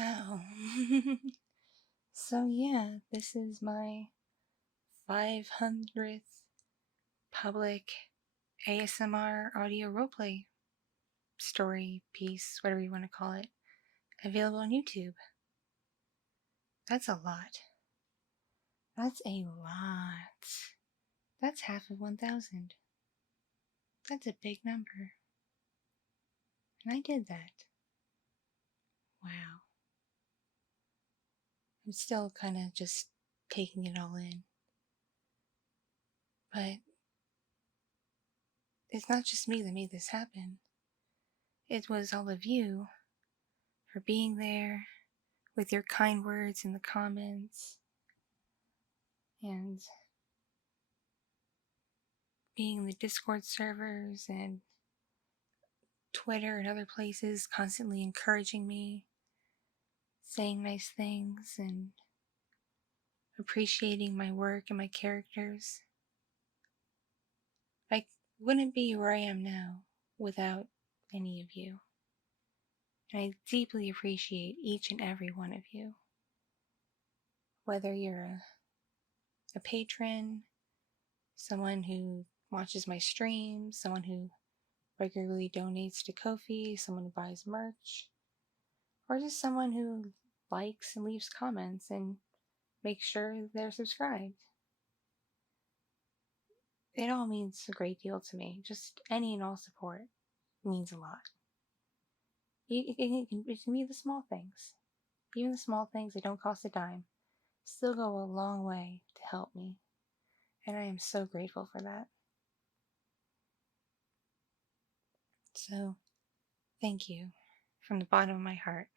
Wow. So yeah, this is my 500th public ASMR audio roleplay story piece, whatever you want to call it, available on YouTube. That's a lot. That's a lot. That's half of 1,000. That's a big number. And I did that. Wow. I'm still kind of just taking it all in. But it's not just me that made this happen. It was all of you for being there with your kind words in the comments and being in the Discord servers and Twitter and other places, constantly encouraging me, saying nice things and appreciating my work and my characters. I wouldn't be where I am now without any of you. And I deeply appreciate each and every one of you. Whether you're a patron, someone who watches my streams, someone who regularly donates to Ko-fi, someone who buys merch, or just someone who likes and leaves comments and makes sure they're subscribed. It all means a great deal to me. Just any and all support means a lot. It can be the small things. Even the small things that don't cost a dime still go a long way to help me. And I am so grateful for that. So, thank you from the bottom of my heart.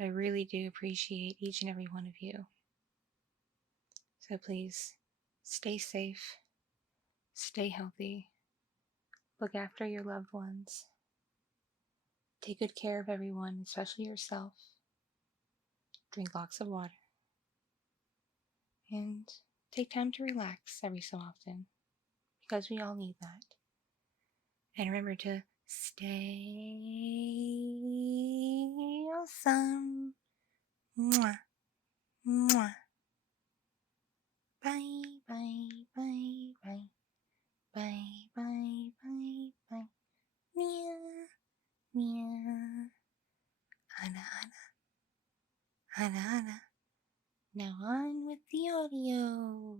I really do appreciate each and every one of you. So please, stay safe, stay healthy, look after your loved ones, take good care of everyone, especially yourself, drink lots of water, and take time to relax every so often, because we all need that. And remember to stay awesome. Mwah. Mwah. Bye, bye, bye, bye. Bye, bye, bye, bye. Meow, meow. Hana, hana. Hana, hana. Now on with the audio.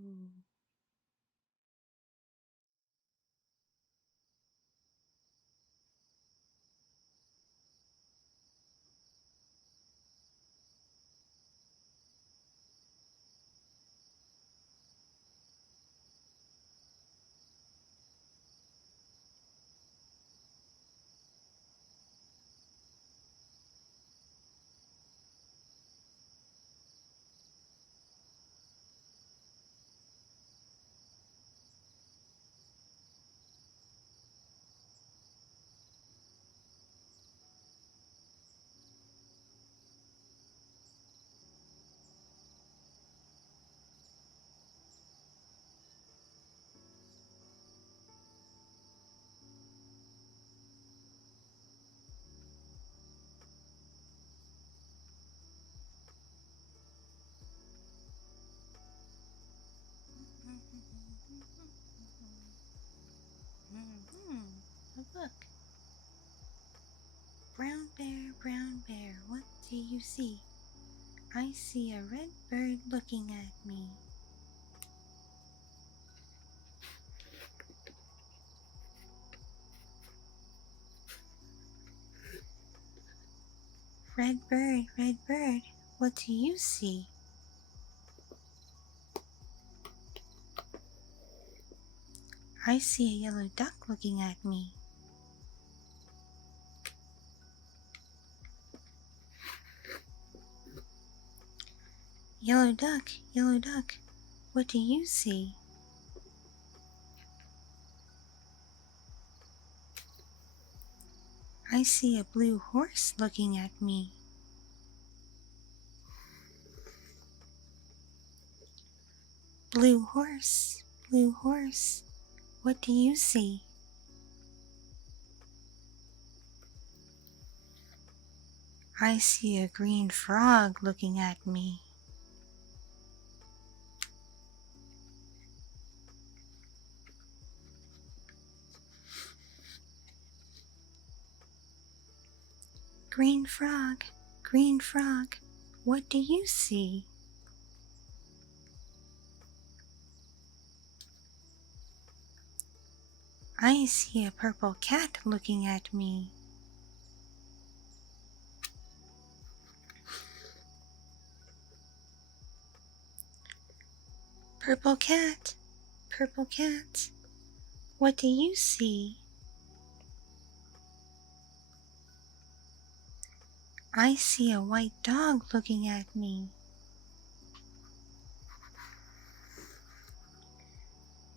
Look. Brown bear, what do you see? I see a red bird looking at me. Red bird, what do you see? I see a yellow duck looking at me. Yellow duck, what do you see? I see a blue horse looking at me. Blue horse, what do you see? I see a green frog looking at me. Green frog, what do you see? I see a purple cat looking at me. Purple cat, what do you see? I see a white dog looking at me.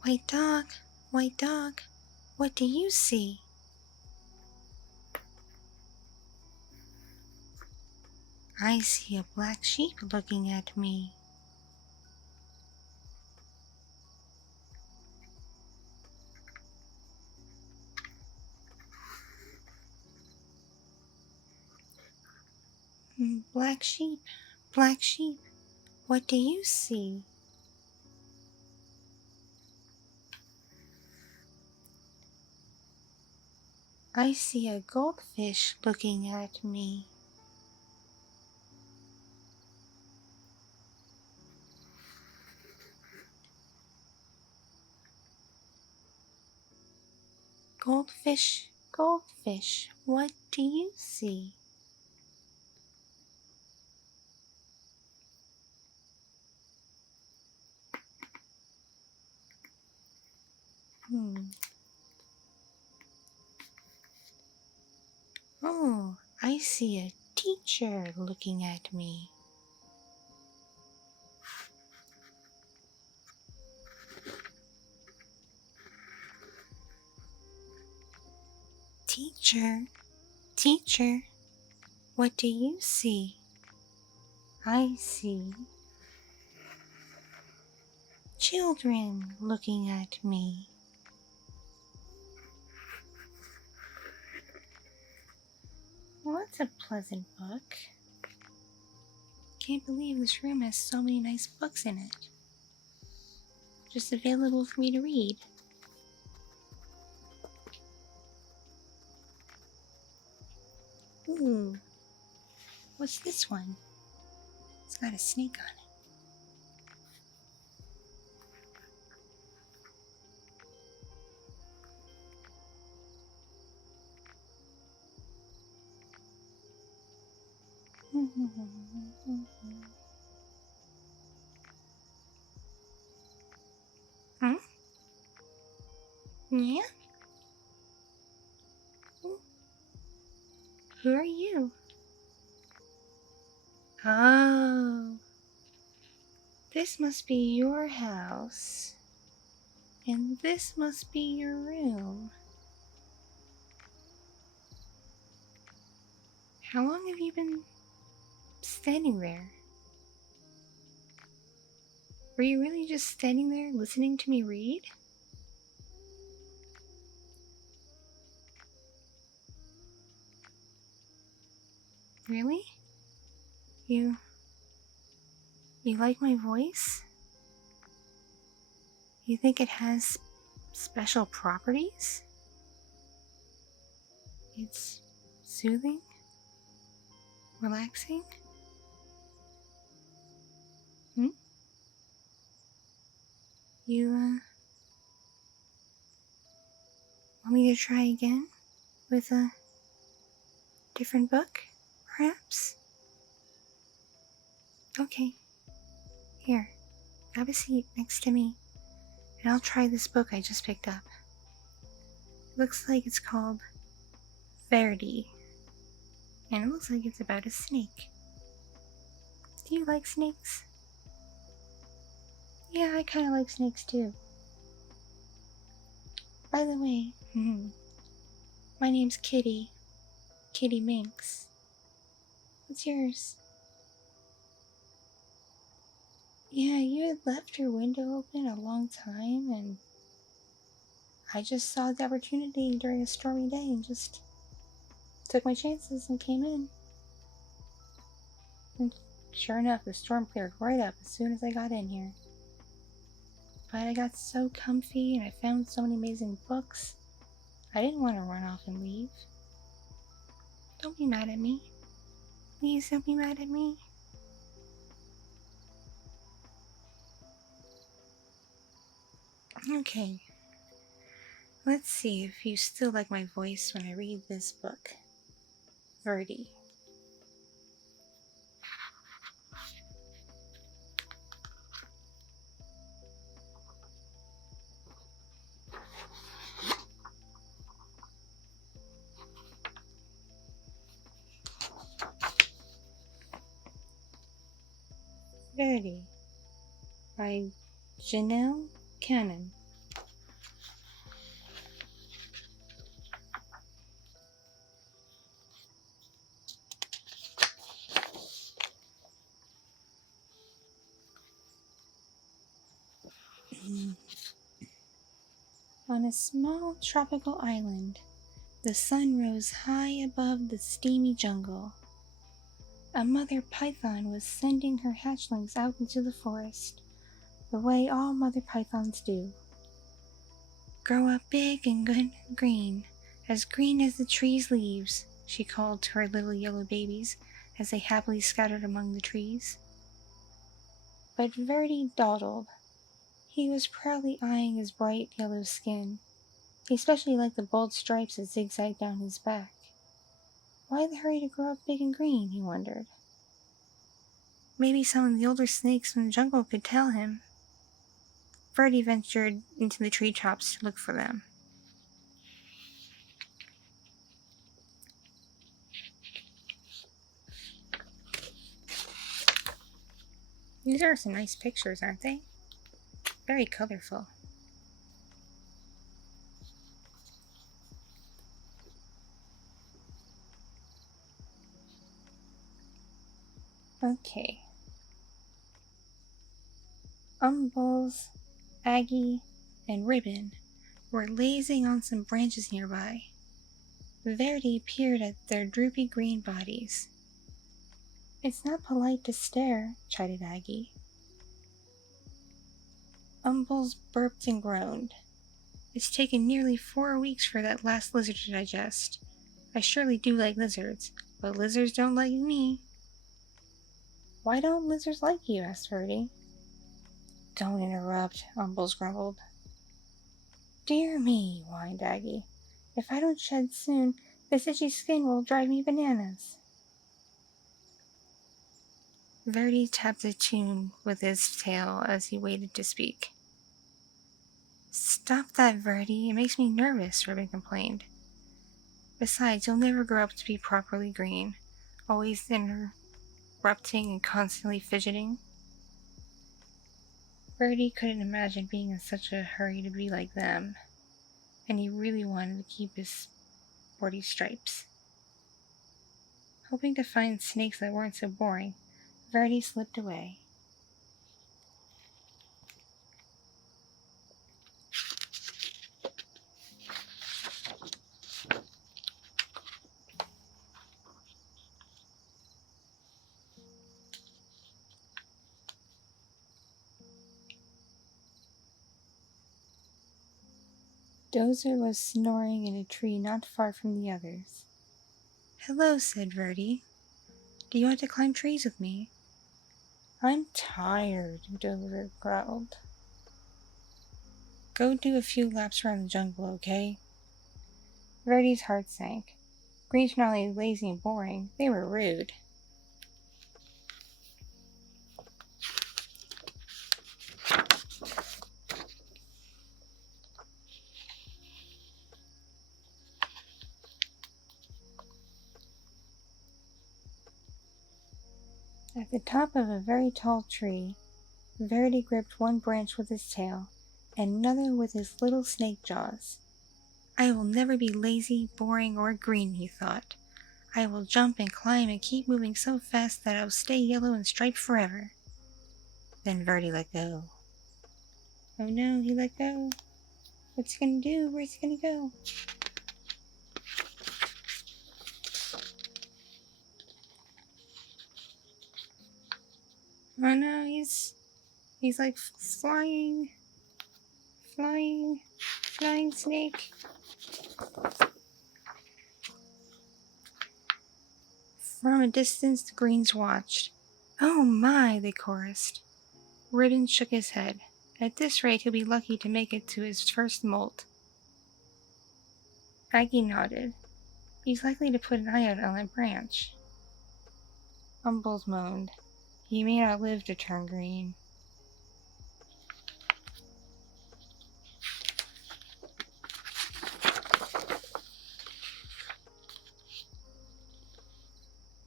White dog, what do you see? I see a black sheep looking at me. Black sheep, what do you see? I see a goldfish looking at me. Goldfish, what do you see? Oh, I see a teacher looking at me. Teacher, what do you see? I see children looking at me. Well, that's a pleasant book. Can't believe this room has so many nice books in it. Just available for me to read. Ooh, what's this one? It's got a snake on it. Huh? Yeah? Who are you? Oh, this must be your house. And this must be your room. How long have you been standing there? Were you really just standing there listening to me read? Really? You like my voice? You think it has special properties? It's soothing? Relaxing? You, want me to try again? With a different book, perhaps? Okay. Here, have a seat next to me, and I'll try this book I just picked up. Looks like it's called Verdi, and it looks like it's about a snake. Do you like snakes? Yeah, I kind of like snakes too. By the way, my name's Kitti Minx. What's yours? Yeah, you had left your window open a long time, and I just saw the opportunity during a stormy day and just took my chances and came in. And sure enough, the storm cleared right up as soon as I got in here. But I got so comfy and I found so many amazing books. I didn't want to run off and leave. Don't be mad at me. Please don't be mad at me. Okay. Let's see if you still like my voice when I read this book. Verdi. Verdi by Janelle Cannon. On a small tropical island, the sun rose high above the steamy jungle. A mother python was sending her hatchlings out into the forest, the way all mother pythons do. Grow up big and good and green as the tree's leaves, she called to her little yellow babies as they happily scattered among the trees. But Verdi dawdled. He was proudly eyeing his bright yellow skin. He especially liked the bold stripes that zigzagged down his back. Why the hurry to grow up big and green, he wondered. Maybe some of the older snakes from the jungle could tell him. Verdi ventured into the treetops to look for them. These are some nice pictures, aren't they? Very colorful. Okay. Umbles, Aggie, and Ribbon were lazing on some branches nearby. Verdi peered at their droopy green bodies. It's not polite to stare, chided Aggie. Umbles burped and groaned. It's taken nearly 4 weeks for that last lizard to digest. I surely do like lizards, but lizards don't like me. Why don't lizards like you? Asked Verdi. Don't interrupt, Umbles grumbled. Dear me, whined Aggie. If I don't shed soon, this itchy skin will drive me bananas. Verdi tapped the tune with his tail as he waited to speak. Stop that, Verdi. It makes me nervous, Ribbon complained. Besides, you'll never grow up to be properly green, always interrupting and constantly fidgeting. Verdi couldn't imagine being in such a hurry to be like them, and he really wanted to keep his sporty stripes. Hoping to find snakes that weren't so boring, Verdi slipped away. Dozer was snoring in a tree not far from the others. Hello, said Verdi. Do you want to climb trees with me? I'm tired, Dozer growled. Go do a few laps around the jungle, okay? Verdi's heart sank. Greens were not only lazy and boring, they were rude. At the top of a very tall tree, Verdi gripped one branch with his tail and another with his little snake jaws. I will never be lazy, boring, or green, he thought. I will jump and climb and keep moving so fast that I will stay yellow and striped forever. Then Verdi let go. Oh no, he let go. What's he gonna do? Where's he gonna go? Oh no, he's like flying snake. From a distance, the greens watched. Oh my, they chorused. Ribbon shook his head. At this rate, he'll be lucky to make it to his first molt. Aggie nodded. He's likely to put an eye out on that branch. Bumbles moaned. He may not live to turn green.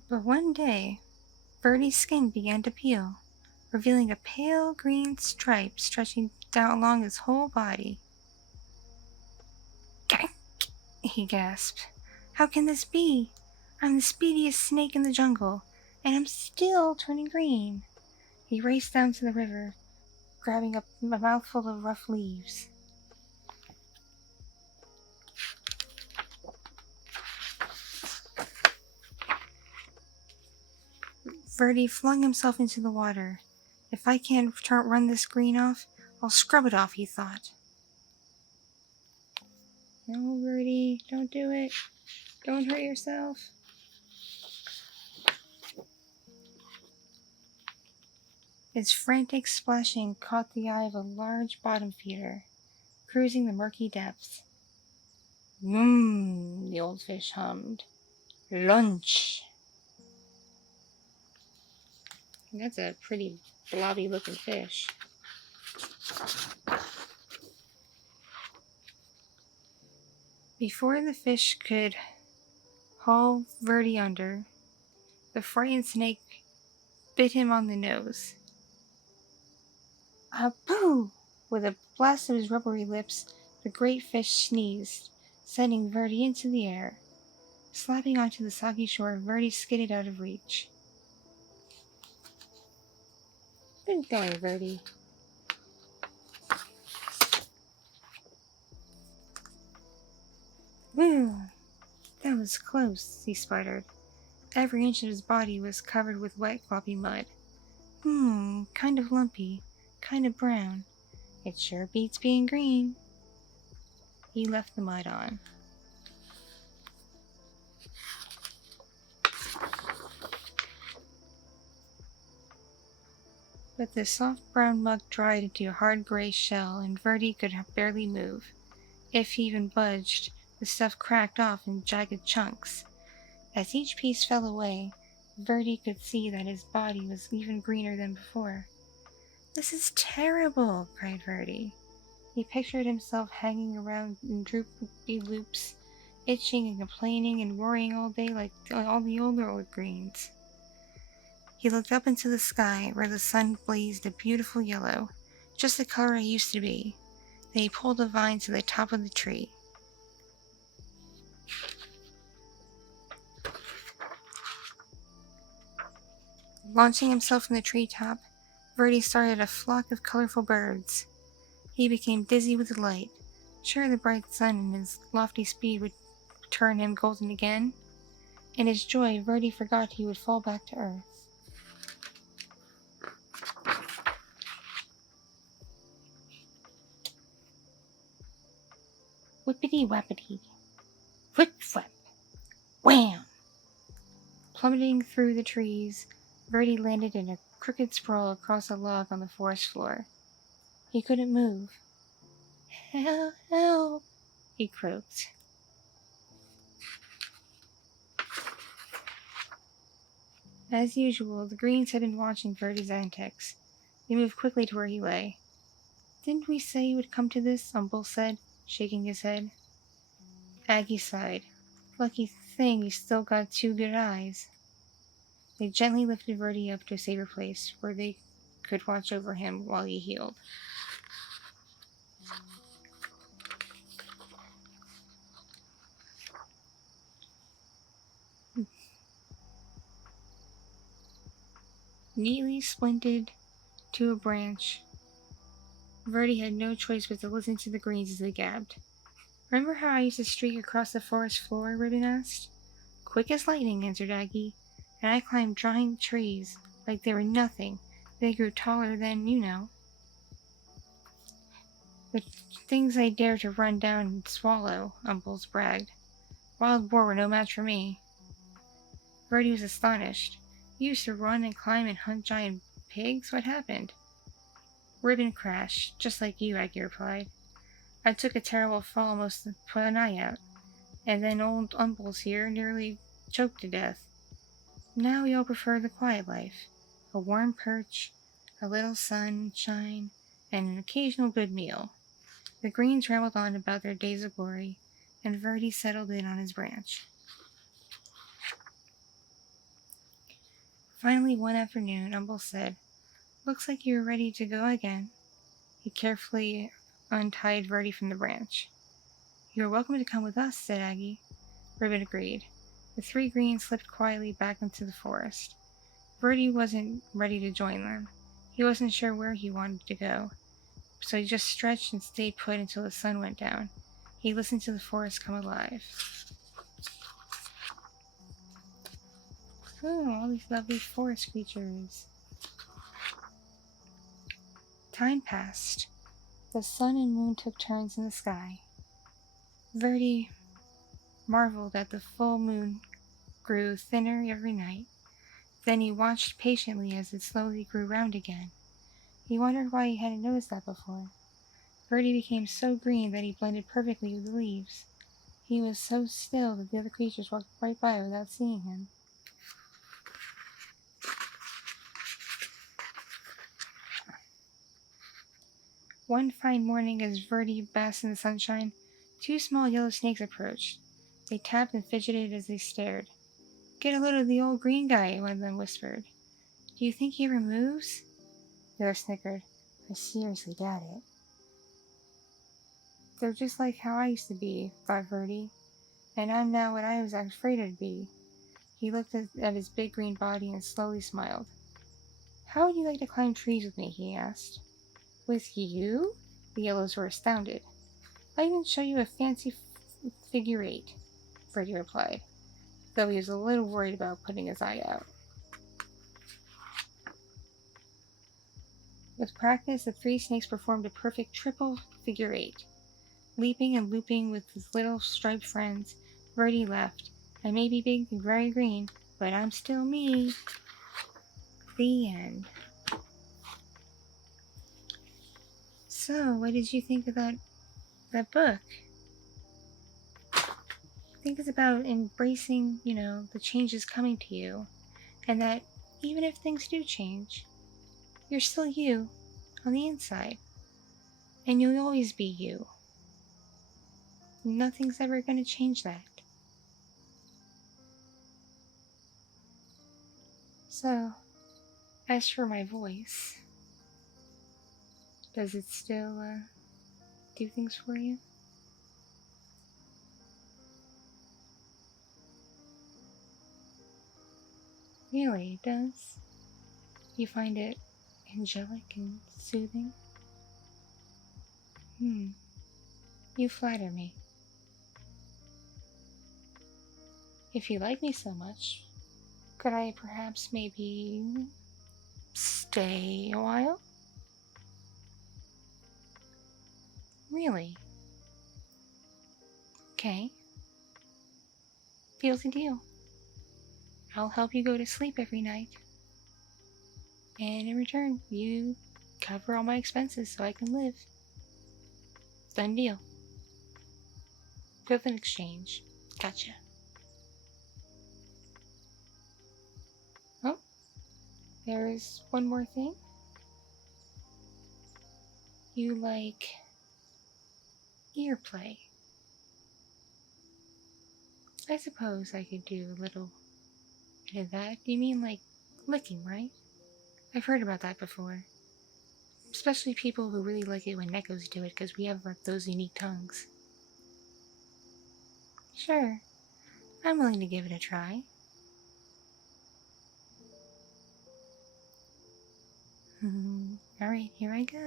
But one day, Birdie's skin began to peel, revealing a pale green stripe stretching down along his whole body. Gank! He gasped. How can this be? I'm the speediest snake in the jungle, and I'm still turning green. He raced down to the river, grabbing up a mouthful of rough leaves. Verdi flung himself into the water. If I can't run this green off, I'll scrub it off, he thought. No, Verdi, don't do it. Don't hurt yourself. His frantic splashing caught the eye of a large bottom feeder, cruising the murky depths. The old fish hummed. Lunch! That's a pretty blobby looking fish. Before the fish could haul Verdi under, the frightened snake bit him on the nose. Boo! With a blast of his rubbery lips, the great fish sneezed, sending Verdi into the air. Slapping onto the soggy shore, Verdi skidded out of reach. Good going, Verdi. Whew! That was close, he sputtered. Every inch of his body was covered with wet, floppy mud. Kind of lumpy, kind of brown. It sure beats being green. He left the mud on. But the soft brown muck dried into a hard gray shell, and Verdi could barely move. If he even budged, the stuff cracked off in jagged chunks. As each piece fell away, Verdi could see that his body was even greener than before. This is terrible, cried Verdi. He pictured himself hanging around in droopy loops, itching and complaining and worrying all day like all the older old greens. He looked up into the sky where the sun blazed a beautiful yellow, just the color it used to be. Then he pulled a vine to the top of the tree. Launching himself from the treetop, Verdi started a flock of colorful birds. He became dizzy with delight. Sure, the bright sun and his lofty speed would turn him golden again. In his joy, Verdi forgot he would fall back to earth. Whippity-wappity. Whip-whip. Wham! Plummeting through the trees, Verdi landed in a crooked sprawl across a log on the forest floor. He couldn't move. Help, help, he croaked. As usual, the greens had been watching Verdi's antics. They moved quickly to where he lay. Didn't we say it would come to this? Bull said, shaking his head. Aggie sighed. Lucky thing we still got 2 good eyes. They gently lifted Verdi up to a safer place where they could watch over him while he healed. Neatly splinted to a branch, Verdi had no choice but to listen to the greens as they gabbed. Remember how I used to streak across the forest floor? Ribbon asked. Quick as lightning, answered Aggie, and I climbed giant trees like they were nothing, They grew taller than, the things I dare to run down and swallow, Umbles bragged. Wild boar were no match for me. Verdi was astonished. You used to run and climb and hunt giant pigs? What happened? Ribbon crash, just like you, Aggie replied. I took a terrible fall, almost put an eye out. And then old Umbles here nearly choked to death. Now we all prefer the quiet life. A warm perch, a little sunshine, and an occasional good meal. The Greens rambled on about their days of glory, and Verdi settled in on his branch. Finally, one afternoon, Umble said, Looks like you're ready to go again. He carefully untied Verdi from the branch. You're welcome to come with us, said Aggie. Ribbon agreed. The three Greens slipped quietly back into the forest. Verdi wasn't ready to join them. He wasn't sure where he wanted to go, so he just stretched and stayed put until the sun went down. He listened to the forest come alive. Oh, all these lovely forest creatures. Time passed. The sun and moon took turns in the sky. Verdi marveled at the full moon grew thinner every night. Then he watched patiently as it slowly grew round again. He wondered why he hadn't noticed that before. Verdi became so green that he blended perfectly with the leaves. He was so still that the other creatures walked right by without seeing him. One fine morning, as Verdi basked in the sunshine, two small yellow snakes approached. They tapped and fidgeted as they stared. Get a load of the old green guy, one of them whispered. Do you think he ever moves? The other snickered. I seriously doubt it. They're just like how I used to be, thought Verdi, and I'm now what I was afraid I'd be. He looked at his big green body and slowly smiled. How would you like to climb trees with me? He asked. With you? The yellows were astounded. I'll even show you a fancy figure eight, Verdi replied, though he was a little worried about putting his eye out. With practice, the three snakes performed a perfect triple figure eight. Leaping and looping with his little striped friends, Verdi laughed. I may be big and very green, but I'm still me. The end. So, what did you think of that book? I think it's about embracing, the changes coming to you, and that even if things do change, you're still you on the inside, and you'll always be you. Nothing's ever going to change that. So, as for my voice, does it still do things for you? Really, it does? You find it angelic and soothing? You flatter me. If you like me so much, could I perhaps maybe stay a while? Really? Okay. Deal's a deal. I'll help you go to sleep every night. And in return, you cover all my expenses so I can live. Done deal. Good an exchange. Gotcha. Oh, there's one more thing. You like ear play. I suppose I could do a little bit of that. You mean like licking, right? I've heard about that before. Especially people who really like it when Neckos do it, because we have those unique tongues. Sure, I'm willing to give it a try. Alright, here I go.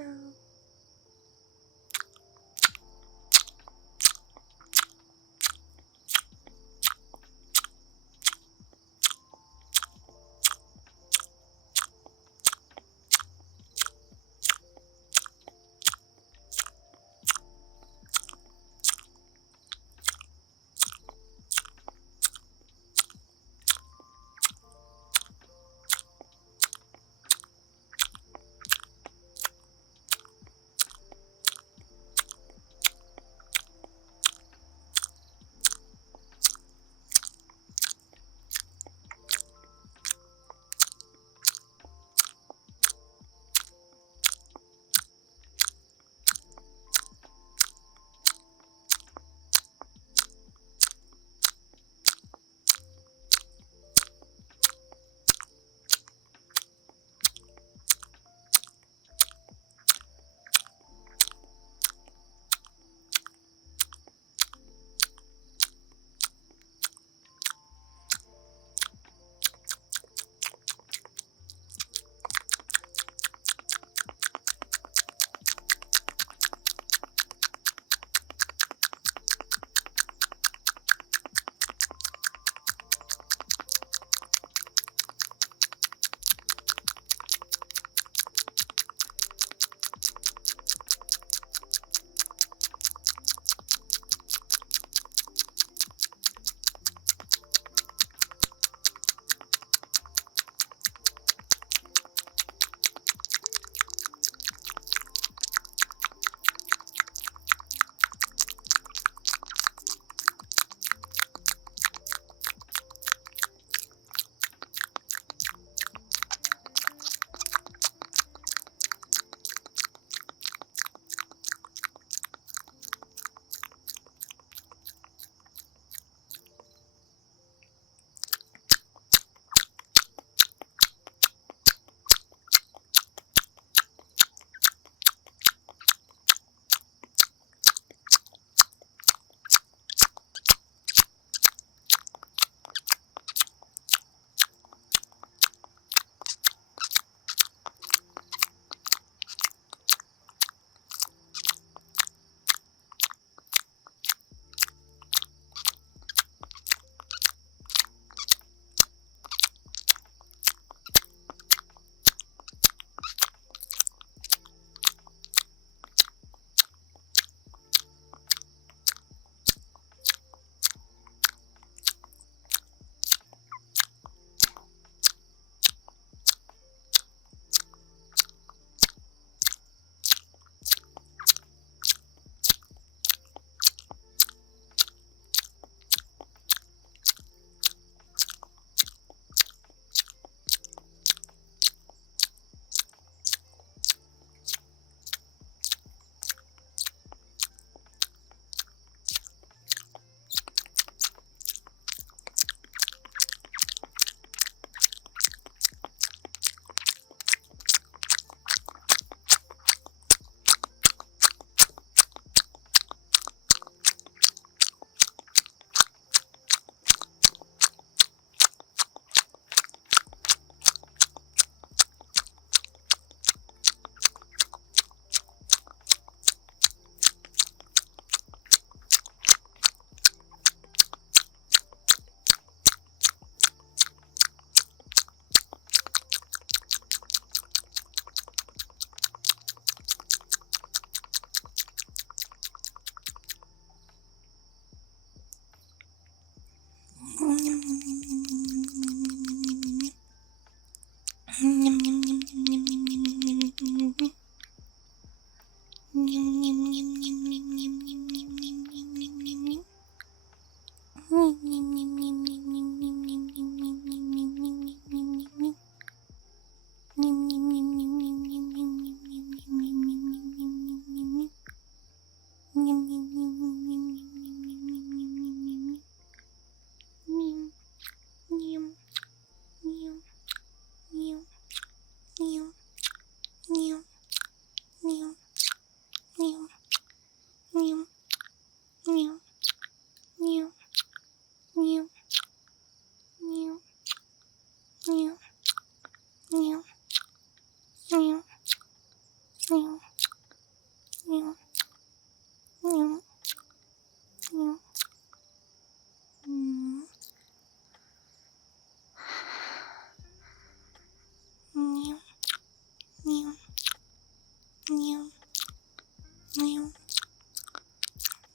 Meow.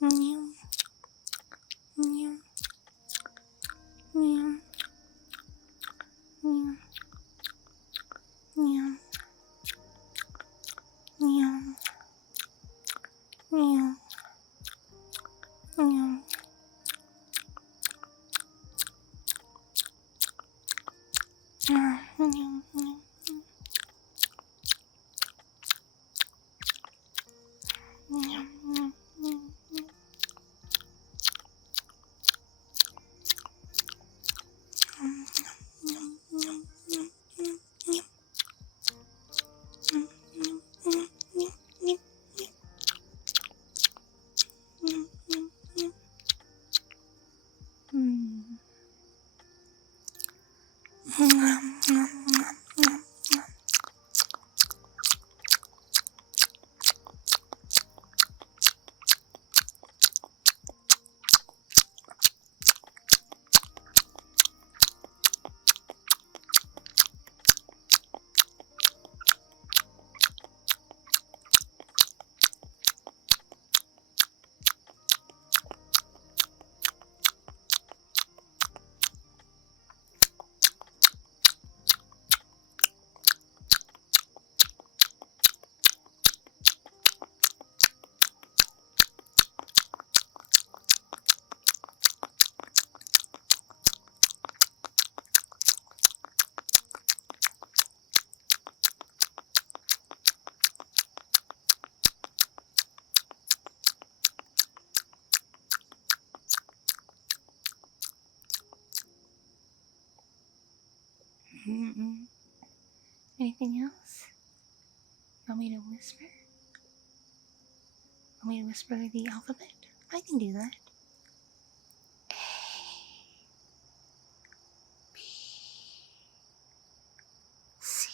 Meow. Meow. Meow. Meow. Meow. Meow. Meow. Meow. Anything else? Want me to whisper? Want me to whisper the alphabet? I can do that. A, B, C,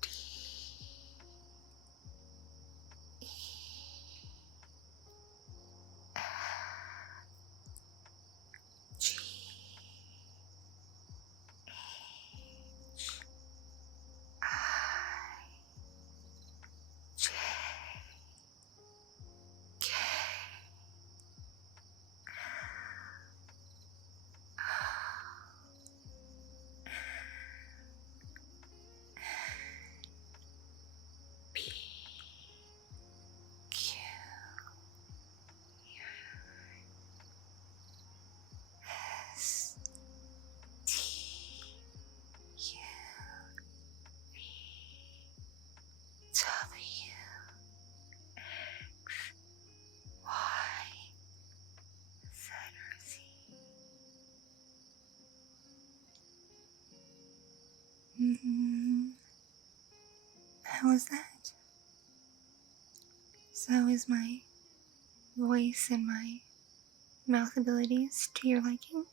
D, E, F, G, H, I, J, K, P, Q, S, T, U, V, W, X, Y, Z, or Z. How was that? So is my voice and my mouth abilities to your liking?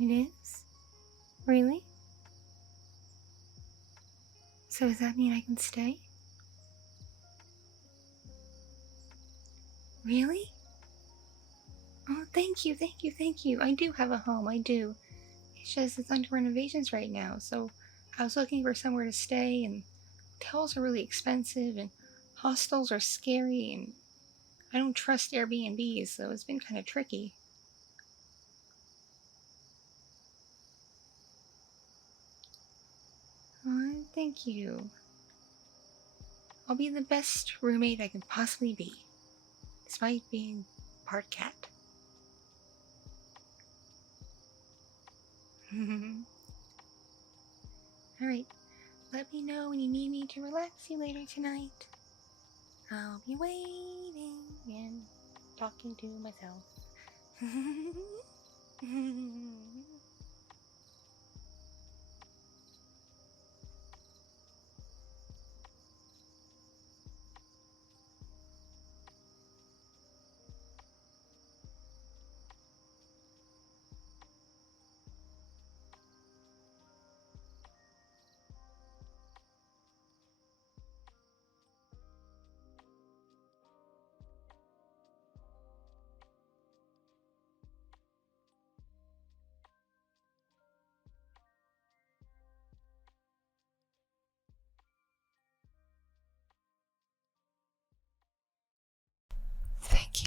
It is? Really? So does that mean I can stay? Really? Oh, thank you, thank you, thank you. I do have a home, I do. It's just it's under renovations right now, so I was looking for somewhere to stay, and hotels are really expensive, and hostels are scary, and I don't trust Airbnbs, so it's been kind of tricky. Oh, thank you. I'll be the best roommate I can possibly be, despite being part cat. Alright, let me know when you need me to relax you later tonight. I'll be waiting and talking to myself.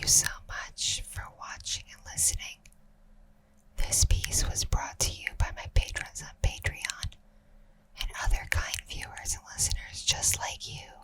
so much for watching and listening. This piece was brought to you by my patrons on Patreon and other kind viewers and listeners just like you.